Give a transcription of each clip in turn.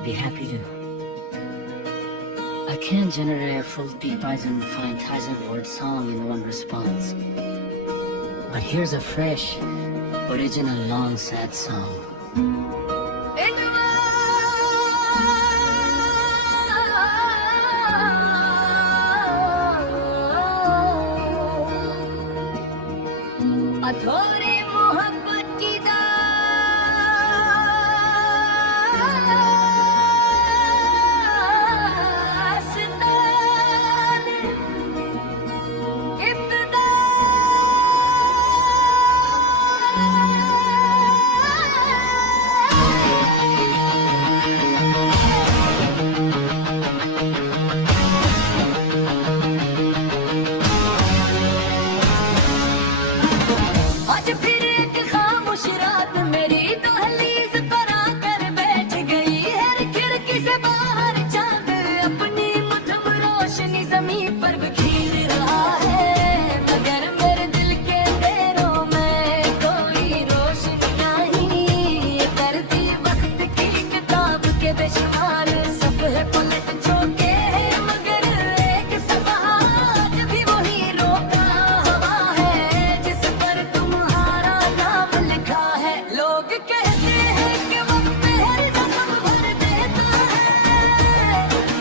I'd be happy to. I can't generate a full 2,500 word song in one response. But here's a fresh, original long sad song. अधूरी मोहब्बत की दास्तान इब्तिदा आज फिर एक खामोश रात मेरी दहलीज पर आकर बैठ गई है खिड़की से बाहर चांद अपनी मधुम रोशनी जमीन पर बिखेर रहा है मगर मेरे दिल के अंधेरों में कोई रोशनी नहीं करती वक्त की किताब के बेशुमार सफ़े पलट चुके हैं मगर एक सफ़ा आज भी वही रोका हुआ है जिस पर तुम्हारा नाम लिखा है लोग कहते हैं कि वक्त हर जख्म भर देता है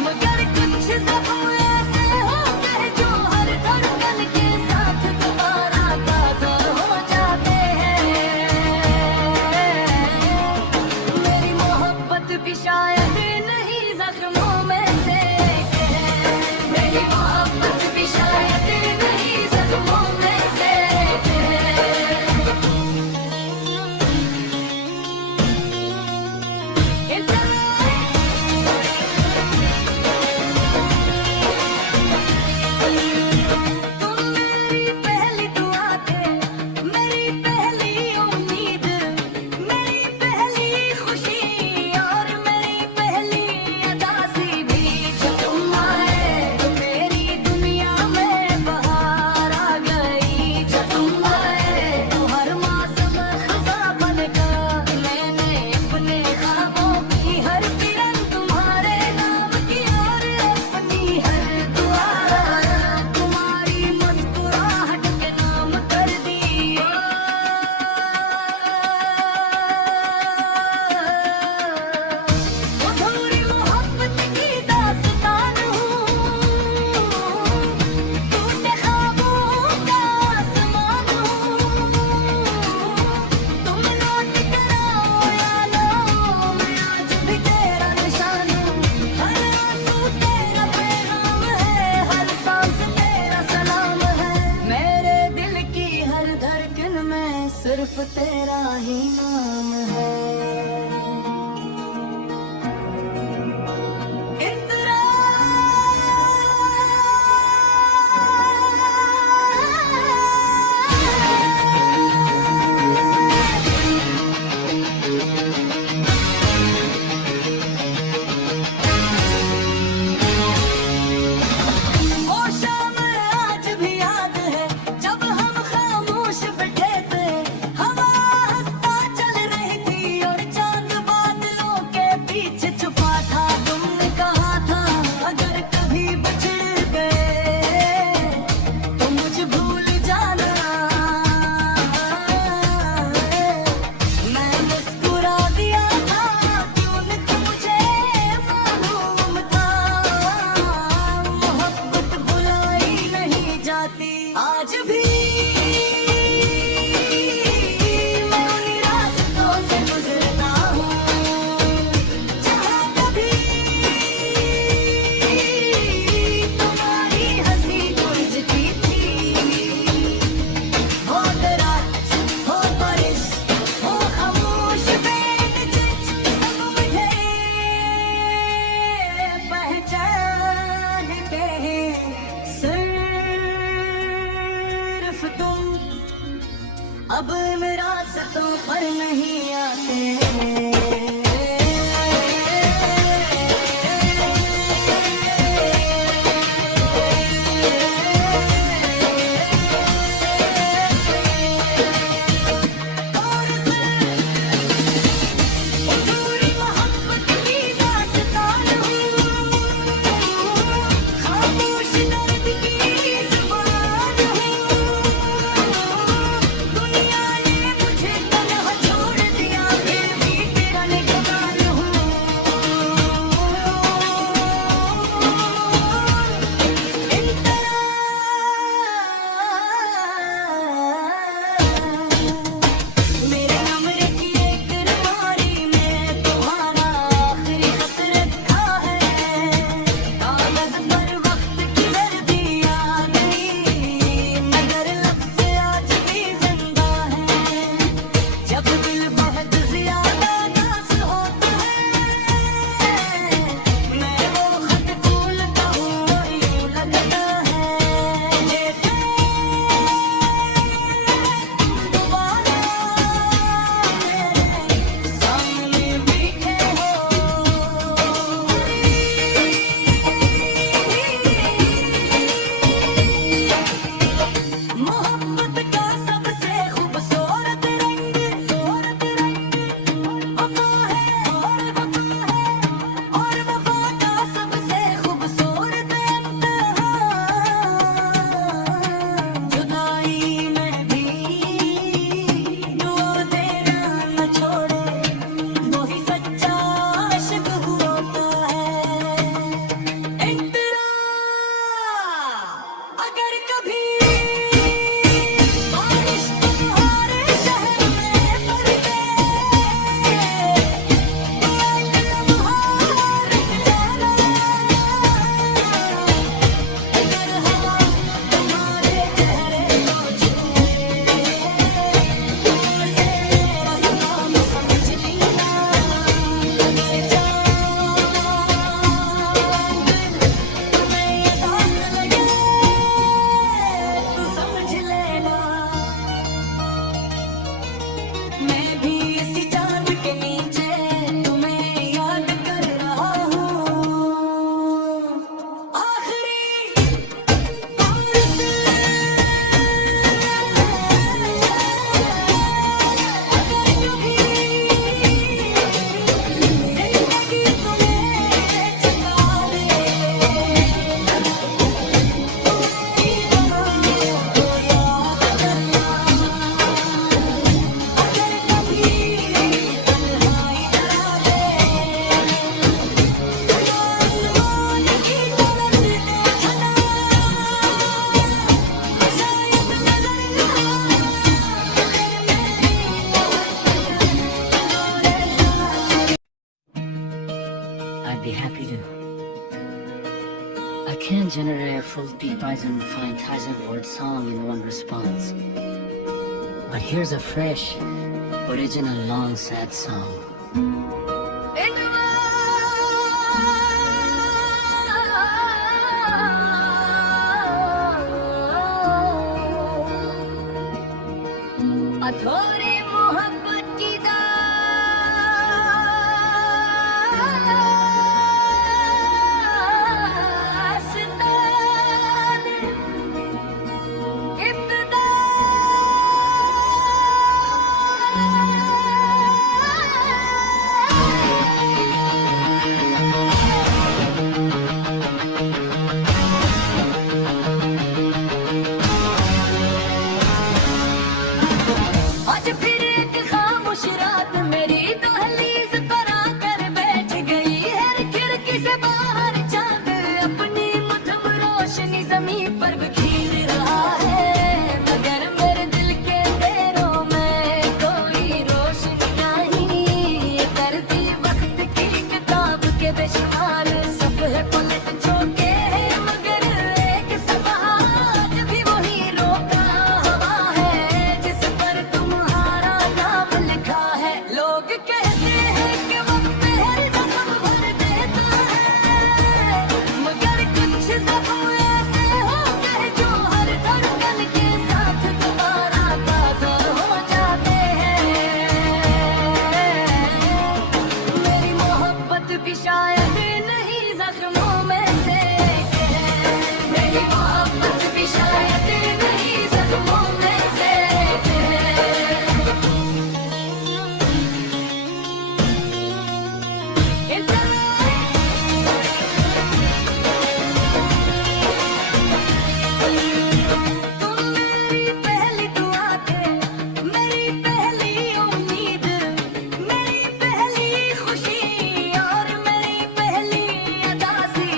मगर कुछ जख्म ऐसे होते हैं जो हर धड़कन के साथ दोबारा ताज़ा हो जाते हैं मेरी मोहब्बत भी शायद नहीं जख्मों में से एक है मेरी मोहब्बत भी शायद नहीं जख्मों में से एक है तुम मेरी पहली दुआ थे मेरी पहली उम्मीद मेरी पहली खुशी और मेरी पहली अदा सी be happy to. I can't generate a full P-Python 5000 word song in one response. But here's a fresh, original long sad song. थोड़ी मोहब्बत की दास्तान इब्तिदा आज फिर एक खामोश रात मेरी दहलीज पर आकर बैठ गई है खिड़की से बाहर चांद अपनी मधुम रोशनी जमीन पर बिखेर रहा है मगर मेरे दिल के तेरों में कोई रोशनी नहीं करती वक्त की किताब के बेशुमार सफ़े पलट चुके हैं मगर एक सफ़ा आज भी वही रोका हुआ है जिस पर तुम्हारा नाम लिखा है लोग कहते हैं कि वक्त हर जख्म भर देता है मगर कुछ जख्म ऐसे होते हैं जो हर धड़कन के साथ दोबारा ताज़ा हो जाते हैं मेरी मोहब्बत भी शायद नहीं जख्मों में से मेरी मोहब्बत भी शायद नहीं जख्मों में से तुम मेरी पहली दुआ थे मेरी पहली उम्मीद मेरी पहली खुशी और मेरी पहली अदा सी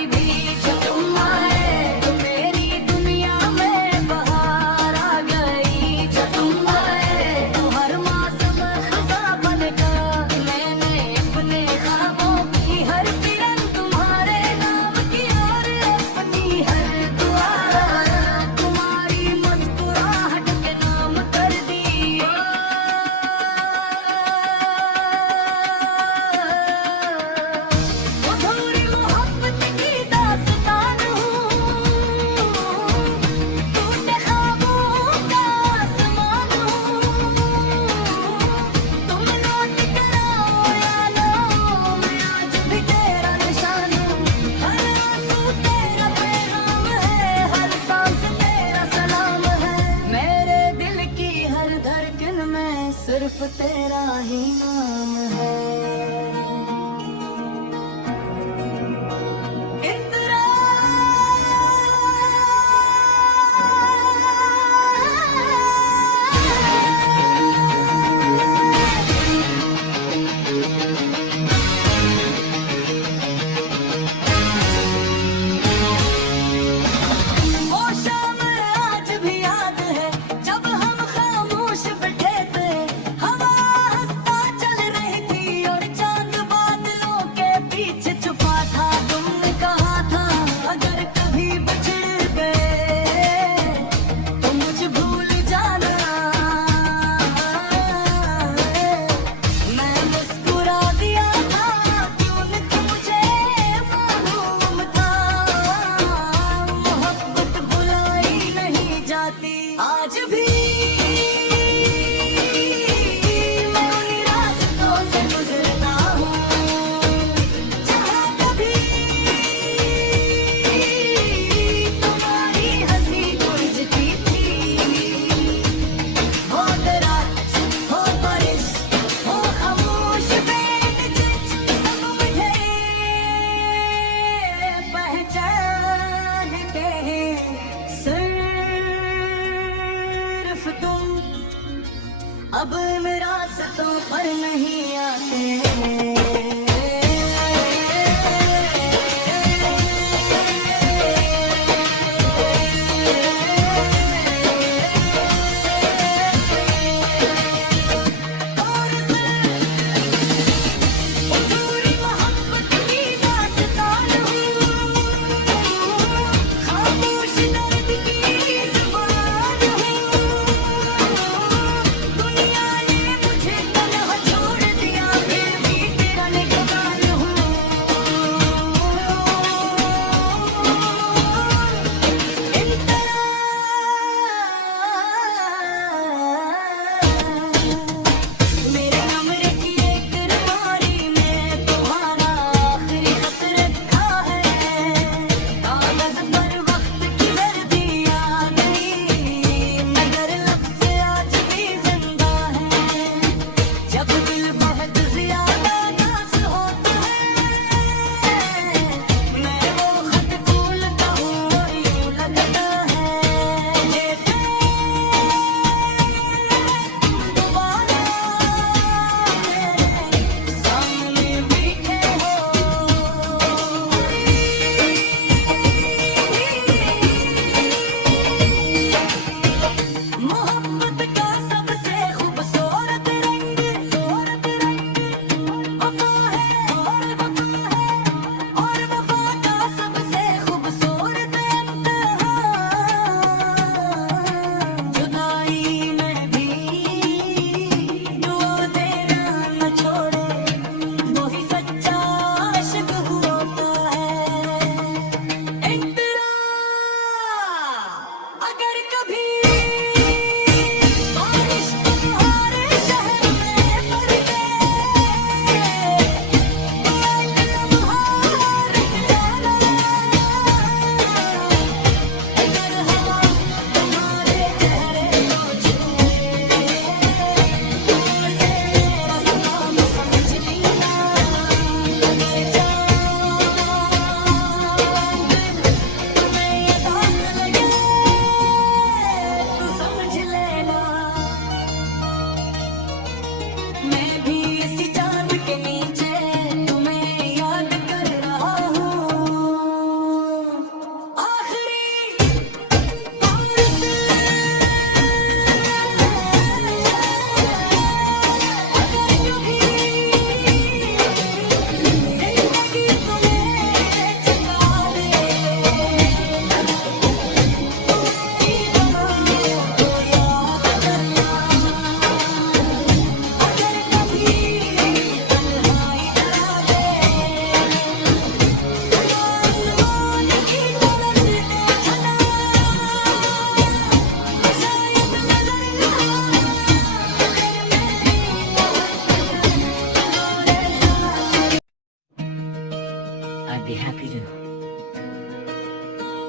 be happy to.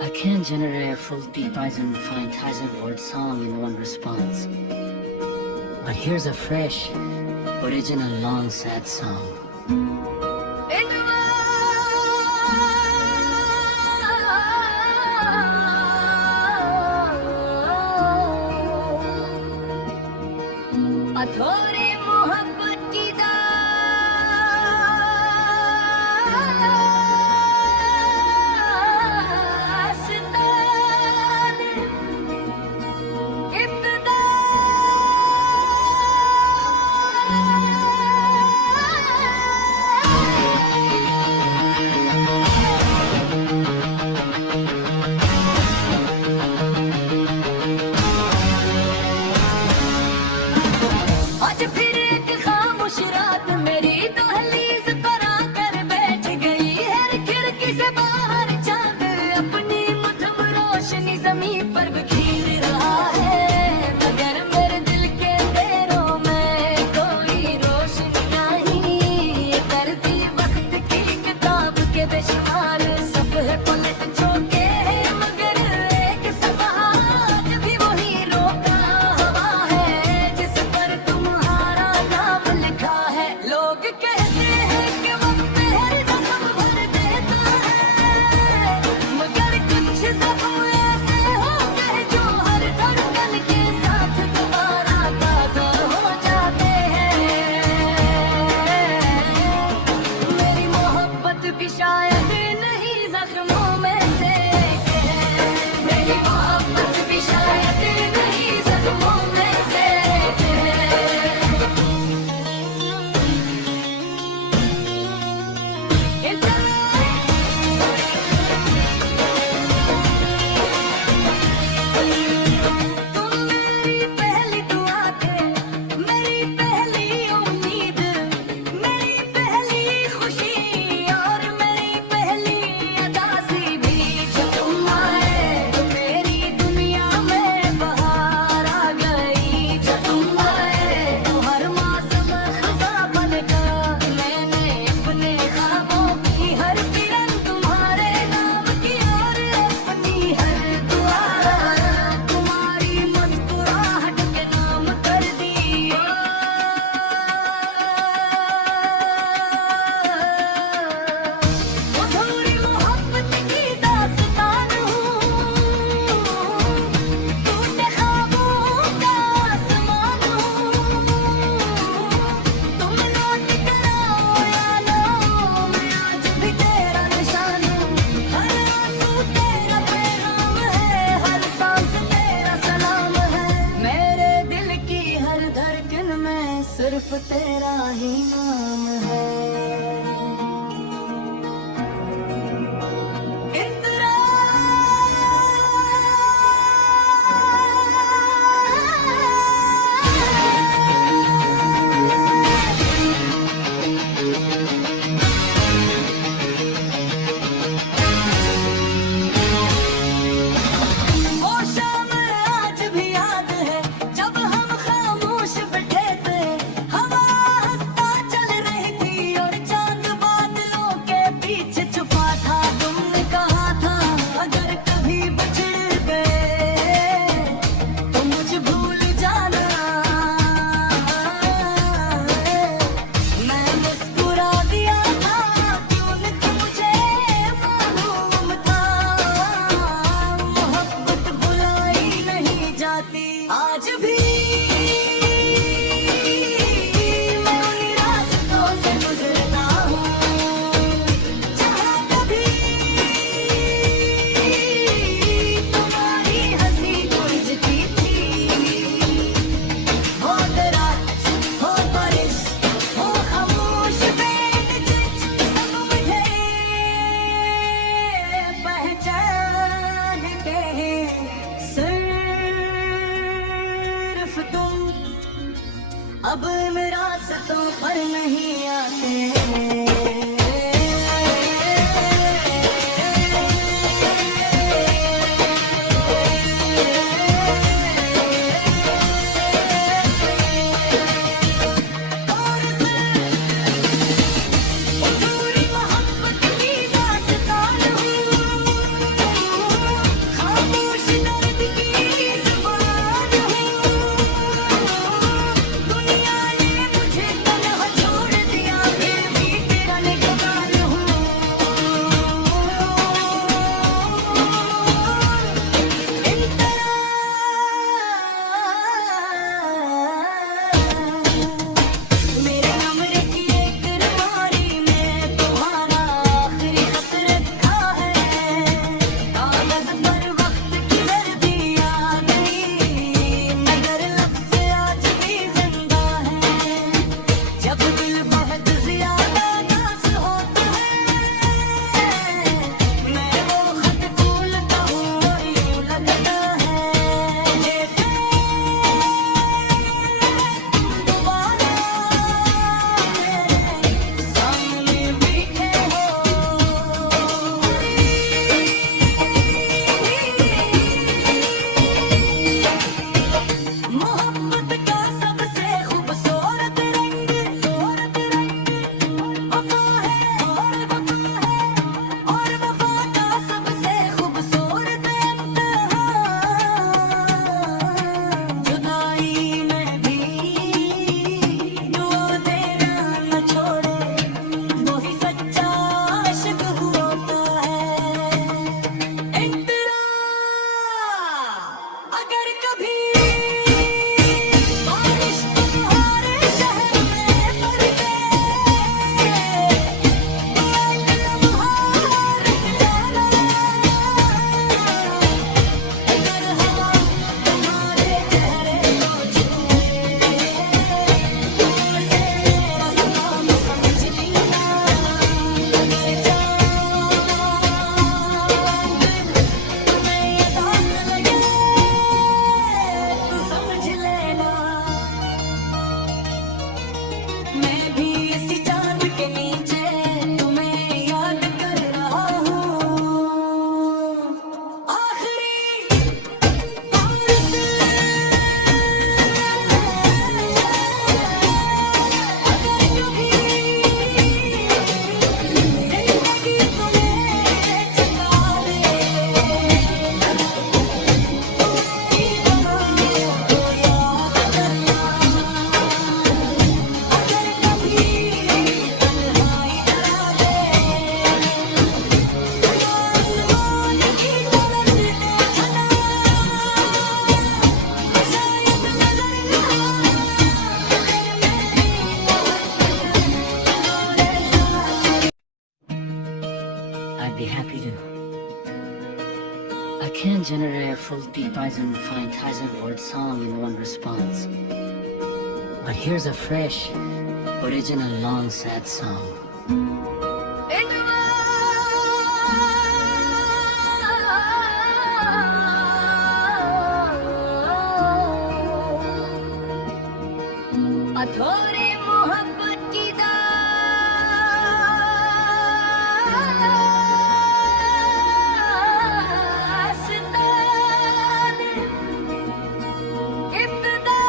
I can't generate a full Beethoven 5000 word song in one response. But here's a fresh, original long sad song. थोड़ी मोहब्बत की दास्तान इब्तिदा आज फिर एक खामोश रात मेरी दहलीज पर आकर बैठ गई है खिड़की से बाहर चांद अपनी मधुम रोशनी जमीन पर बिखेर रहा है मगर मेरे दिल के अंधेरों में कोई रोशनी नहीं करती वक्त की किताब के बेशुमार सफ़े पलट चुके हैं मगर एक सफ़ा आज भी वही रोका हुआ है जिस पर तुम्हारा नाम लिखा है लोग कहते हैं कि वक्त हर जख्म भर देता है मगर कुछ जख्म ऐसे होते हैं जो हर धड़कन के साथ दोबारा ताज़ा हो जाते हैं मेरी मोहब्बत भी शायद नहीं जख्मों में से एक है मेरी मोहब्बत भी शायद नहीं जख्मों में से एक है तुम मेरी पहली दुआ थे मेरी पहली उम्मीद मेरी पहली खुशी और मेरी पहली अदा सी I'd be happy to. I can't generate a full 2,500 word song in one response. But here's a fresh, original long sad song. थोड़ी मोहब्बत की दास्तान इब्तिदा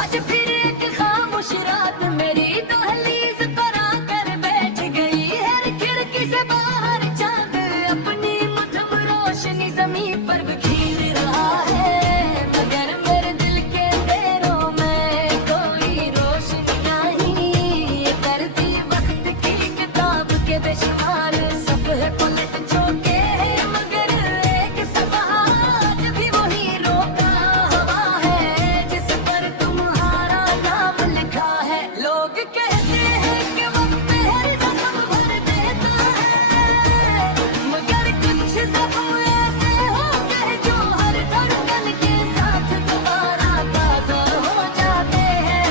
आज फिर एक खामोश रात मेरी दहलीज पर आकर बैठ गई है खिड़की से बाहर चांद अपनी मधुम रोशनी जमीन पर बिखेर रहा है मगर मेरे दिल के अंधेरों में कोई रोशनी नहीं करती वक्त की किताब के बेशुमार सफ़े पलट चुके हैं मगर एक सफ़ा आज भी वही रोका हुआ है जिस पर तुम्हारा नाम लिखा है लोग कहते हैं कि वक्त हर जख्म भर देता है मगर कुछ जख्म ऐसे होते हैं जो हर धड़कन के साथ दोबारा ताज़ा हो जाते हैं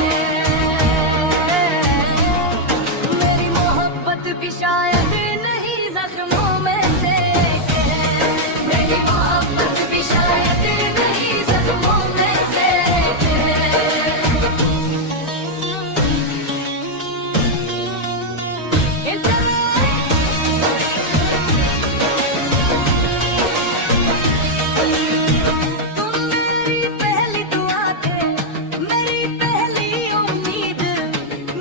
मेरी मोहब्बत भी शायद नहीं जख्मों में से एक है मेरी मोहब्बत भी शायद नहीं जख्मों में से एक है तुम मेरी पहली दुआ थे मेरी पहली उम्मीद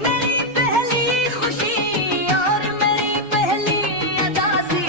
मेरी पहली खुशी और मेरी पहली अदा सी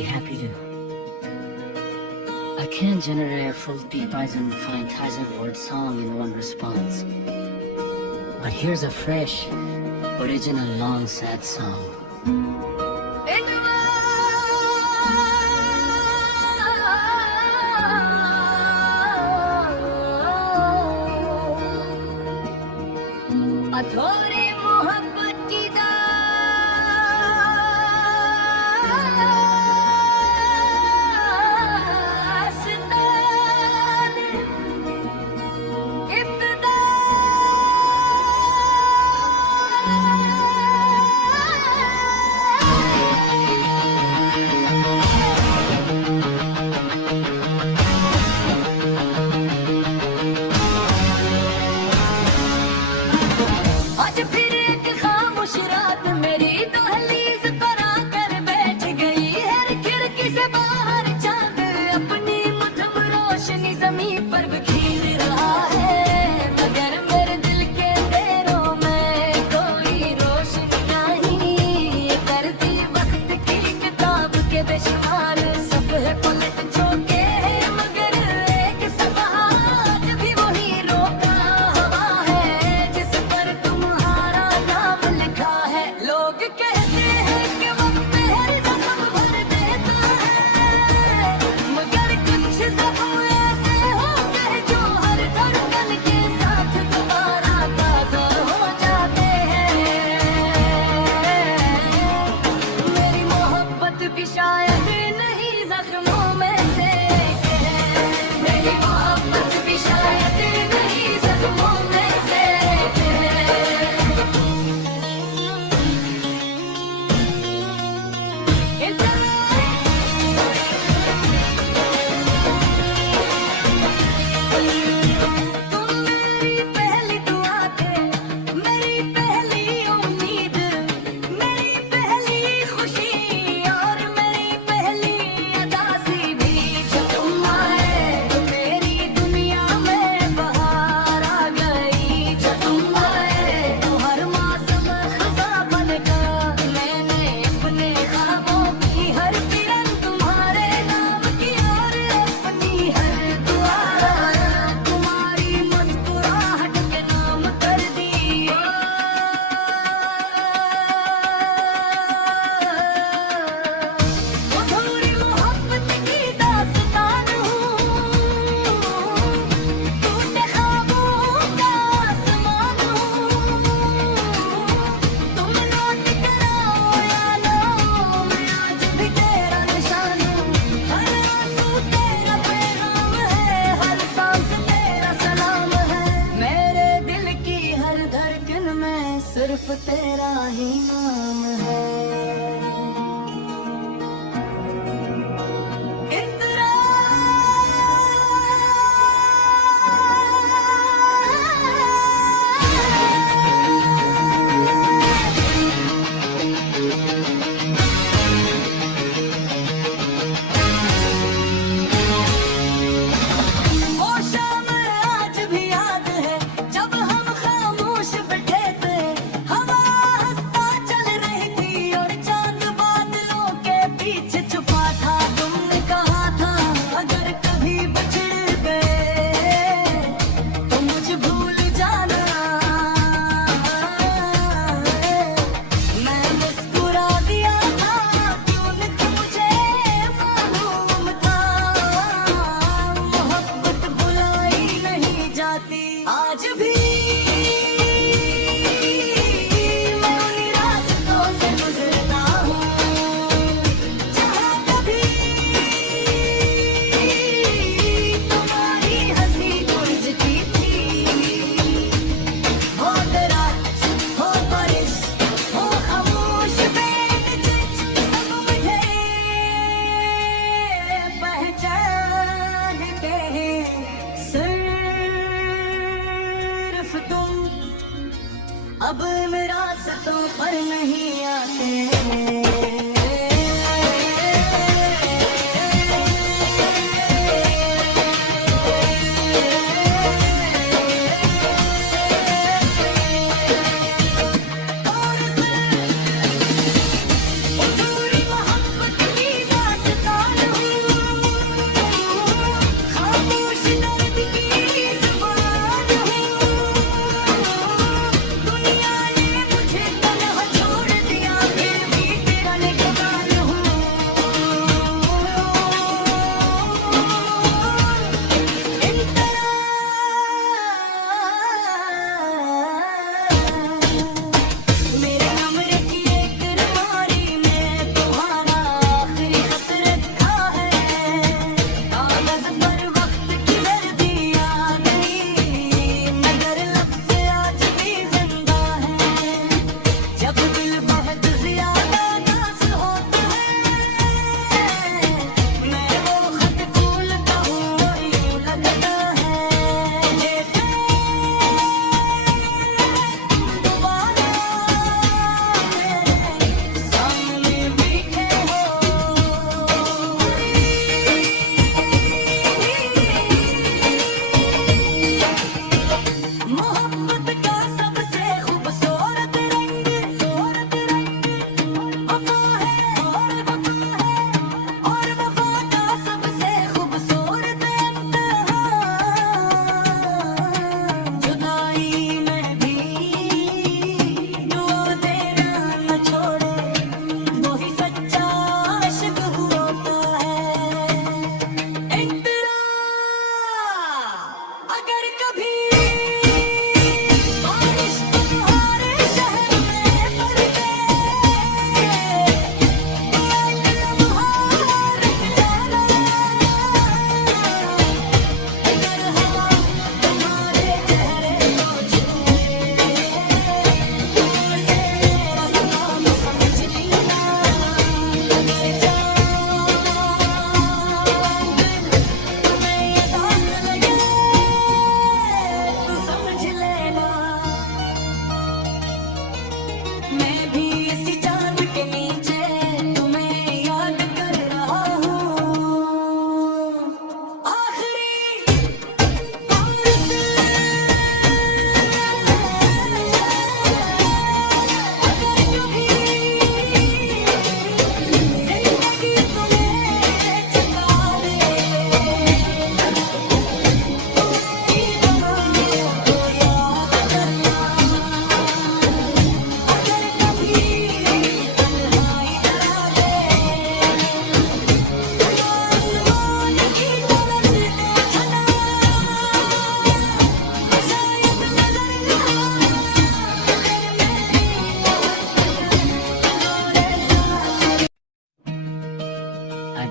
be happy to. I can't generate a full 2,500 word song in one response. But here's a fresh, original long sad song. अधूरी मोहब्बत की दास्तान इब्तिदा आज फिर एक खामोश रात मेरी दहलीज पर आकर बैठ गई है खिड़की से बाहर चांद अपनी मधुम रोशनी जमीन पर बिखेर रहा है मगर मेरे दिल के अंधेरों में कोई रोशनी नहीं करती वक्त की किताब के बेशुमार सफ़े पलट चुके हैं मगर एक सफ़ा आज भी वही रोका हुआ है जिस पर तुम्हारा नाम लिखा है लोग कहते हैं कि वक्त हर जख्म भर देता है मगर कुछ जख्म ऐसे होते हैं जो हर धड़कन के साथ दोबारा ताज़ा हो जाते हैं मेरी मोहब्बत भी शायद नहीं जख्मों में से एक है मेरी मोहब्बत भी शायद नहीं जख्मों में से एक है तुम मेरी पहली दुआ थे मेरी पहली उम्मीद मेरी पहली खुशी और मेरी पहली अदा सी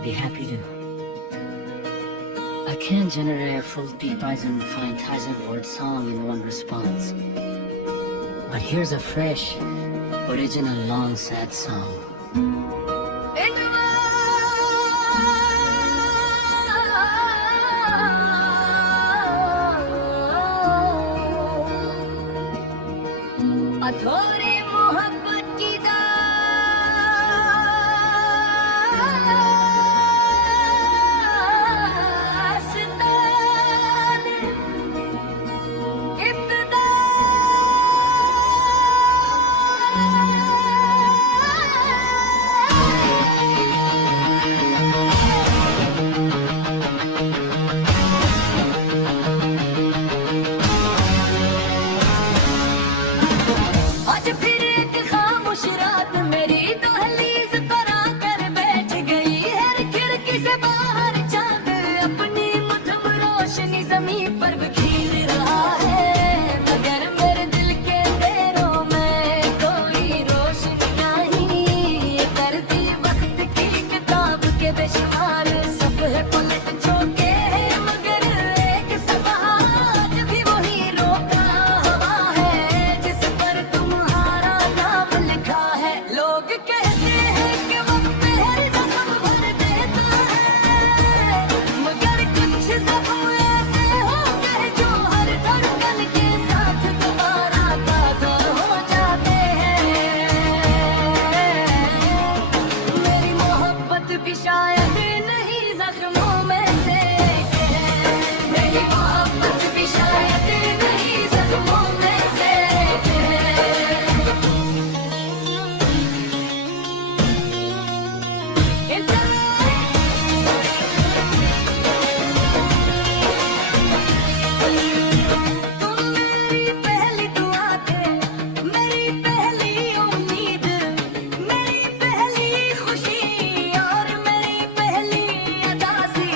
be happy to. I can't generate a full Beethoven 5000 word song in one response. But here's a fresh, original long sad song. अधूरी मोहब्बत की दास्तान इब्तिदा आज फिर एक खामोश रात मेरी दहलीज पर आकर बैठ गई है खिड़की से बाहर चांद अपनी मधुम रोशनी जमीन पर बिखेर रहा है मगर मेरे दिल के अंधेरों में कोई रोशनी नहीं करती वक्त की किताब के बेशुमार सफ़े पलट चुके हैं मगर एक सफ़ा आज भी वही रोका हुआ है जिस पर तुम्हारा नाम लिखा है लोग कहते हैं कि वक्त हर जख्म भर देता है मगर कुछ जख्म ऐसे होते हैं जो हर धड़कन के साथ दोबारा ताज़ा हो जाते हैं मेरी मोहब्बत भी शायद नहीं जख्मों में से है मेरी मोहब्बत भी शायद नहीं जख्मों में से है तुम मेरी पहली दुआ थे मेरी पहली उम्मीद मेरी पहली खुशी और मेरी पहली अदा सी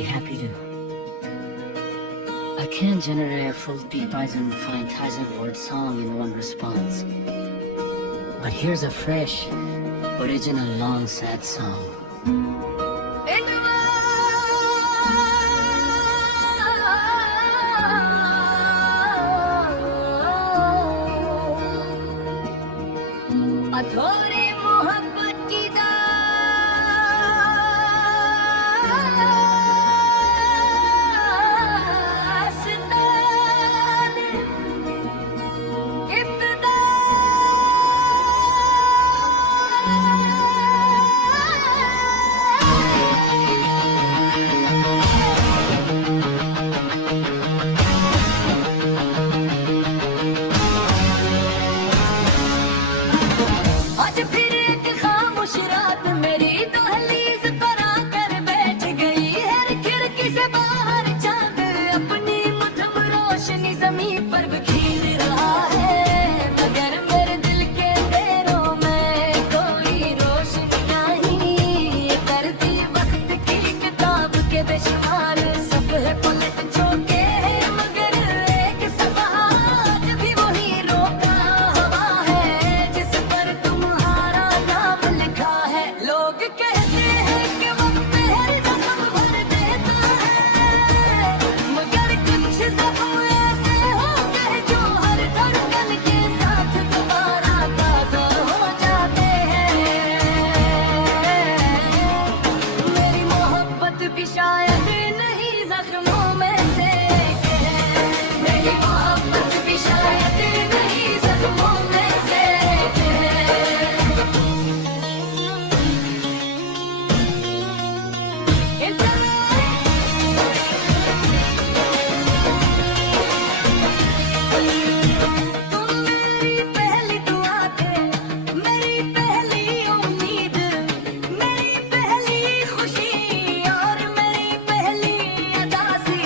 be happy to. I can't generate a full 2,500 word song in one response. But here's a fresh, original long sad song. अधूरी मोहब्बत की दास्तान इब्तिदा आज फिर एक खामोश रात मेरी दहलीज पर आकर बैठ गई है खिड़की से बाहर चांद अपनी मधुम रोशनी जमीन पर बिखेर रहा है मगर मेरे दिल के अंधेरों में कोई रोशनी नहीं करती वक्त की किताब के बेशुमार सफ़े पलट चुके हैं मगर एक सफ़ा आज भी वही रोका हुआ है जिस पर तुम्हारा नाम लिखा है लोग कहते हैं कि वक्त हर जख्म भर देता है मगर कुछ जख्म ऐसे होते हैं जो हर धड़कन के साथ दोबारा ताज़ा हो जाते हैं मेरी मोहब्बत भी शायद नहीं जख्मों में से एक है मेरी मोहब्बत भी शायद नहीं जख्मों में से एक है तुम मेरी पहली दुआ थे मेरी पहली उम्मीद मेरी पहली खुशी और मेरी पहली अदा सी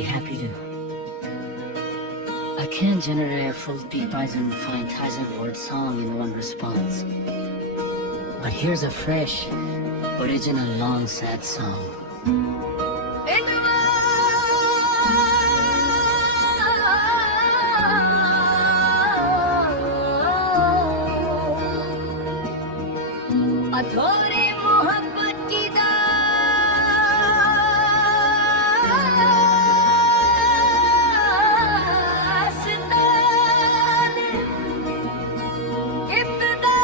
be happy to. I can't generate a full 2,500 word song in one response. But here's a fresh, original long sad song. अधूरी मोहब्बत की दास्तान इब्तिदा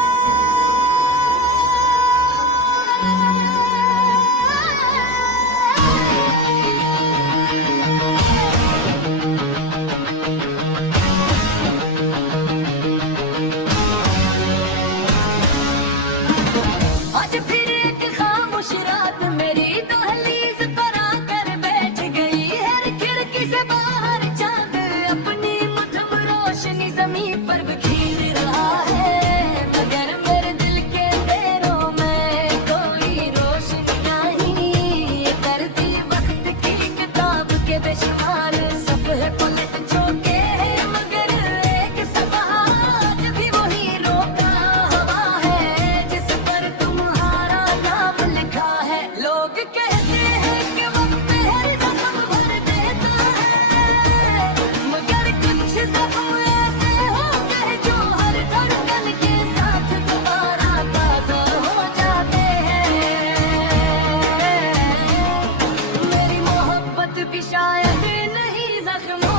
आज फिर एक खामोश रात मेरी दहलीज पर आकर बैठ गई है खिड़की से बाहर चांद अपनी मधुम रोशनी जमीन पर बिखेर रहा है मगर मेरे दिल के अंधेरों में कोई रोशनी नहीं करती वक्त की किताब के बेशुमार सफ़े पलट चुके हैं मगर एक सफ़ा आज भी वही रोका हुआ है जिस पर तुम्हारा नाम लिखा है लोग कहते हैं कि वक्त हर जख्म भर देता है मगर कुछ जख्म ऐसे होते हैं जो हर धड़कन के साथ दोबारा ताज़ा हो जाते हैं मेरी मोहब्बत भी शायद नहीं जख्मों